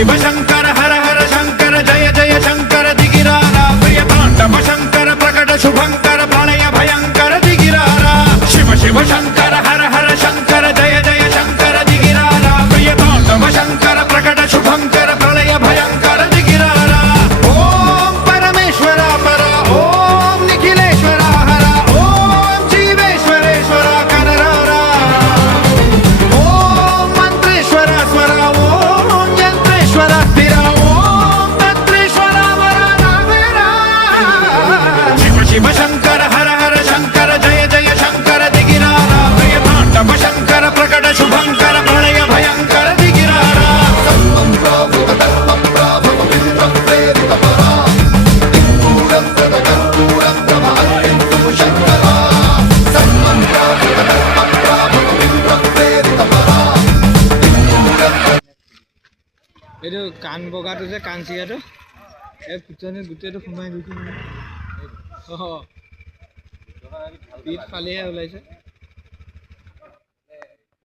శివ శంకర హర హర శంకర జయ జయ శంకర దిగిరారా ప్రియ తాండవ శంకర ప్రకట శుభంకర ప్రళయ భయంకర దిగిరారా శివ శివ శంకర హర హర శంకర జయ జయ శంకర దిగిరారా ప్రియ తాండవ శంకర ప్రకట శుభంకర ప్రళయ భయంకర దిగిరారా ఓం పరమేశ్వర పర ఓం నిఖిలేశ్వర హర ఓం జీవేశ్వరేశ్వర కనరారా ఓం మంత్రేశ్వర స్వర ఓం యంత్రేశ్వర స్థిర ఓం తంత్రేశ్వర వర నావేరా శివ శివ శంకర హర హర శంకర జయ జయ శంకర దిగిరారా ప్రియ తాండవ శంకర ప్రకట శుభంకర ప్రళయ భయంకర దిగిరారా এইটো কাণ বগাটো যে কাণ চিগাটো এই পিছনে গোটেইটো সোমাই গৈছে পিঠ ফালিহে ওলাইছে।